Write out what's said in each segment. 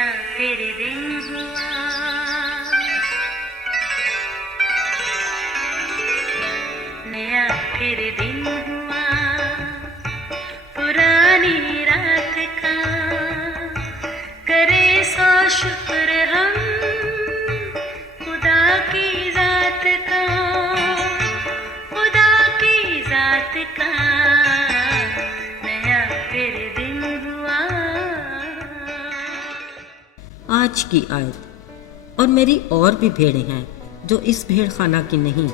नया फिर दिन हुआ, नया फिर दिन हुआ, पुरानी रात का करे सो शुक्र हम खुदा की जात का, खुदा की जात का नया फिर दिन हुआ। आज की आयत, और मेरी और भी भेड़ें हैं जो इस भेड़ खाना की नहीं,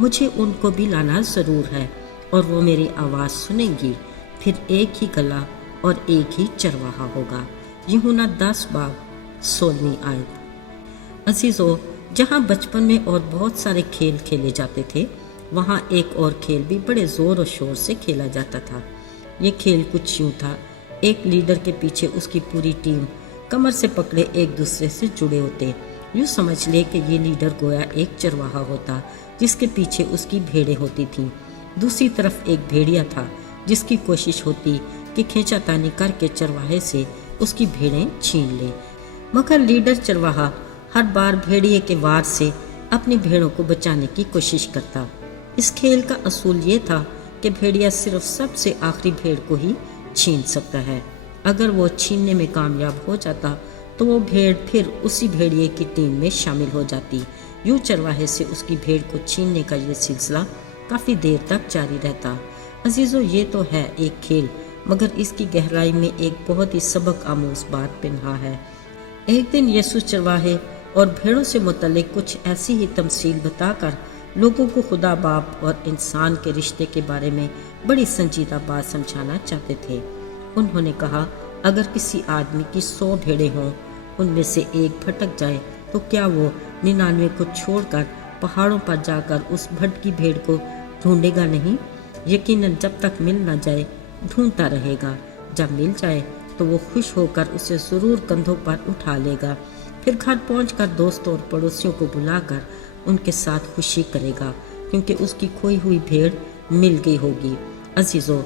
मुझे उनको भी लाना ज़रूर है, और वो मेरी आवाज़ सुनेंगी, फिर एक ही गला और एक ही चरवाहा होगा। यूहन्ना 10 बाब 16वीं आयत। अजीज़ों, जहाँ बचपन में और बहुत सारे खेल खेले जाते थे, वहाँ एक और खेल भी बड़े ज़ोर और शोर से खेला जाता था। ये खेल कुछ यूँ था, एक लीडर के पीछे उसकी पूरी टीम कमर से पकड़े एक दूसरे से जुड़े होते। यूँ समझ ले कि ये लीडर गोया एक चरवाहा होता जिसके पीछे उसकी भेड़ें होती थीं। दूसरी तरफ एक भेड़िया था जिसकी कोशिश होती कि खींचातानी करके चरवाहे से उसकी भेड़ें छीन ले, मगर लीडर चरवाहा हर बार भेड़िए के वार से अपनी भेड़ों को बचाने की कोशिश करता। इस खेल का असूल ये था कि भेड़िया सिर्फ सबसे आखिरी भेड़ को ही छीन सकता है। अगर वो छीनने में कामयाब हो जाता तो वो भेड़ फिर उसी भेड़िए की टीम में शामिल हो जाती। यूँ चरवाहे से उसकी भेड़ को छीनने का ये सिलसिला काफ़ी देर तक जारी रहता। अजीज़ों, ये तो है एक खेल, मगर इसकी गहराई में एक बहुत ही सबक आमूज बात पिन्हा है। एक दिन यीशु चरवाहे और भेड़ों से मुतल्लिक कुछ ऐसी ही तमसील बताकर लोगों को खुदा बाप और इंसान के रिश्ते के बारे में बड़ी संजीदा बात समझाना चाहते थे। उन्होंने कहा, अगर किसी आदमी की 100 भेड़ें हों, उनमें से एक भटक जाए तो क्या वो 99 को छोड़कर पहाड़ों पर जाकर उस भटकी भेड़ को ढूंढेगा नहीं? यकीनन जब तक मिल न जाए ढूंढता रहेगा। जब मिल जाए तो वो खुश होकर उसे ज़रूर कंधों पर उठा लेगा, फिर घर पहुंचकर दोस्तों और पड़ोसियों को बुलाकर उनके साथ खुशी करेगा, क्योंकि उसकी खोई हुई भेड़ मिल गई होगी। अजीज़ों,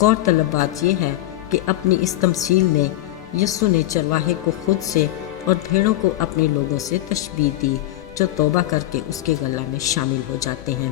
गौरतलब बात यह है कि अपनी इस तमसील में यीशु ने चरवाहे को खुद से और भेड़ों को अपने लोगों से तशबीह दी जो तौबा करके उसके गला में शामिल हो जाते हैं।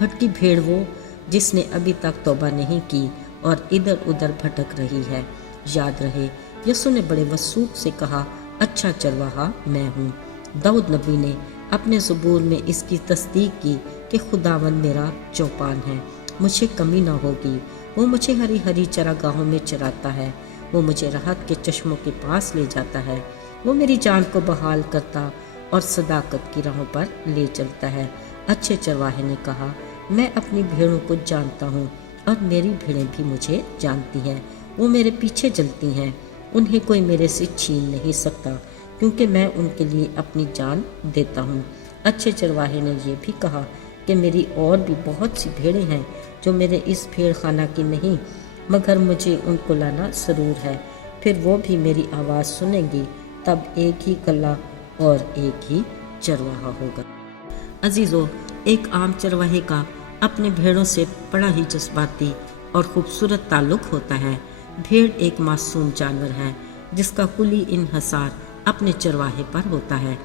भटकी भेड़ वो जिसने अभी तक तौबा नहीं की और इधर उधर भटक रही है। याद रहे, यीशु ने बड़े वसूख से कहा, अच्छा चरवाहा मैं हूँ। दाऊद नबी ने अपने ज़बूर में इसकी तस्दीक की कि खुदावन मेरा चौपान है, मुझे कमी न होगी। वो मुझे हरी हरी चरागाहों में चराता है, वो मुझे राहत के चश्मों के पास ले जाता है, वो मेरी जान को बहाल करता और सदाकत की राहों पर ले चलता है। अच्छे चरवाहे ने कहा, मैं अपनी भेड़ों को जानता हूँ और मेरी भेड़ें भी मुझे जानती हैं। वो मेरे पीछे चलती हैं, उन्हें कोई मेरे से छीन नहीं सकता, क्योंकि मैं उनके लिए अपनी जान देता हूँ। अच्छे चरवाहे ने यह भी कहा कि मेरी और भी बहुत सी भेड़ें हैं जो मेरे इस भेड़ खाना की नहीं, मगर मुझे उनको लाना ज़रूर है, फिर वो भी मेरी आवाज़ सुनेंगी, तब एक ही गला और एक ही चरवाहा होगा। अजीज़ों, एक आम चरवाहे का अपने भेड़ों से बड़ा ही जज्बाती और खूबसूरत ताल्लुक़ होता है। भेड़ एक मासूम जानवर है जिसका कुली इन्हसार अपने चरवाहे पर होता है।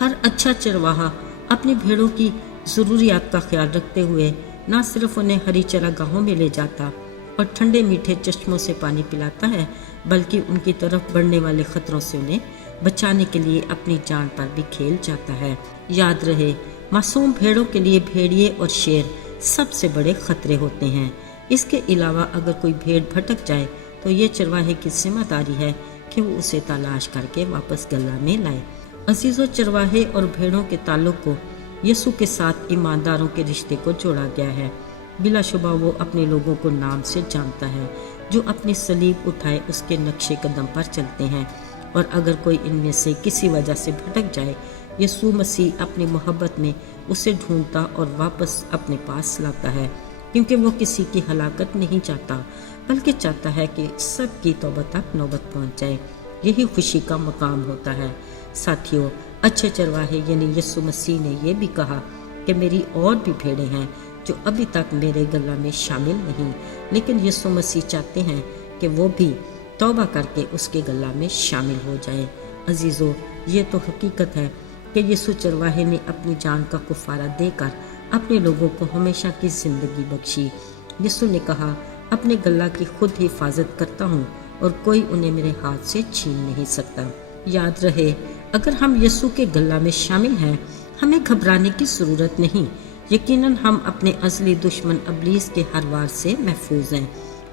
हर अच्छा चरवाहा अपनी भेड़ों की ज़रूरियात का ख्याल रखते हुए न सिर्फ उन्हें हरी चरागाहों में ले जाता और ठंडे मीठे चश्मों से पानी पिलाता है, बल्कि उनकी तरफ बढ़ने वाले खतरों से उन्हें बचाने के लिए अपनी जान पर भी खेल जाता है। याद रहे, मासूम भेड़ों के लिए भेड़िए और शेर सबसे बड़े खतरे होते हैं। इसके अलावा अगर कोई भेड़ भटक जाए तो ये चरवाहे की जिम्मेदारी है कि वो उसे तलाश करके वापस गला में लाए। अजीज़ों, चरवाहे और भेड़ों के ताल्लुक़ को यीशु के साथ ईमानदारों के रिश्ते को जोड़ा गया है। बिलाशुबा वो अपने लोगों को नाम से जानता है जो अपनी सलीब उठाए उसके नक्शे कदम पर चलते हैं, और अगर कोई इनमें से किसी वजह से भटक जाए, यीशु मसीह अपनी मोहब्बत में उसे ढूंढता और वापस अपने पास लाता है, क्योंकि वो किसी की हलाकत नहीं चाहता, बल्कि चाहता है कि सबकी तौबा तक नौबत पहुंच जाए। यही खुशी का मकाम होता है। साथियों, अच्छे चरवाहे यानी यीशु मसीह ने यह भी कहा कि मेरी और भी भेड़ें हैं जो अभी तक मेरे गला में शामिल नहीं, लेकिन यीशु मसीह चाहते हैं कि वो भी तौबा करके उसके गला में शामिल हो जाए। عزیزو، یہ تو حقیقت ہے کہ یسوع چرواہے نے اپنی جان کا کفارہ دے کر اپنے لوگوں کو ہمیشہ کی زندگی بخشی۔ یسوع نے کہا، اپنے گلہ کی خود حفاظت کرتا ہوں اور کوئی انہیں میرے ہاتھ سے چھین نہیں سکتا۔ یاد رہے، اگر ہم یسوع کے گلہ میں شامل ہیں، ہمیں گھبرانے کی ضرورت نہیں۔ یقیناً ہم اپنے ازلی دشمن ابلیس کے ہر وار سے محفوظ ہیں۔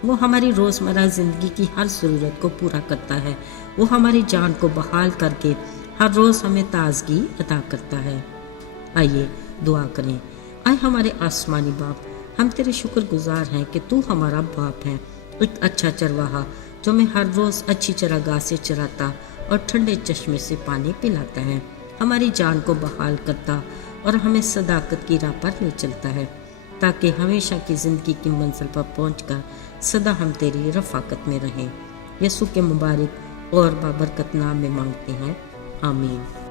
وہ ہماری روزمرہ زندگی کی ہر ضرورت کو پورا کرتا ہے۔ وہ ہماری جان کو بحال کر کے ہر روز ہمیں تازگی عطا کرتا ہے۔ آئیے دعا کریں۔ اے ہمارے آسمانی باپ، ہم تیرے شکر گزار ہیں کہ تو ہمارا باپ ہے، ایک اچھا چرواہا جو میں ہر روز اچھی چراگاہ سے چراتا اور ٹھنڈے چشمے سے پانی پلاتا ہے، ہماری جان کو بحال کرتا اور ہمیں صداقت کی راہ پر لے چلتا ہے، تاکہ ہمیشہ کی زندگی کی منزل پر پہنچ کر سدا ہم تیری رفاقت میں رہیں۔ یسوع کے مبارک اور بابرکت نام میں مانگتے ہیں، آمین۔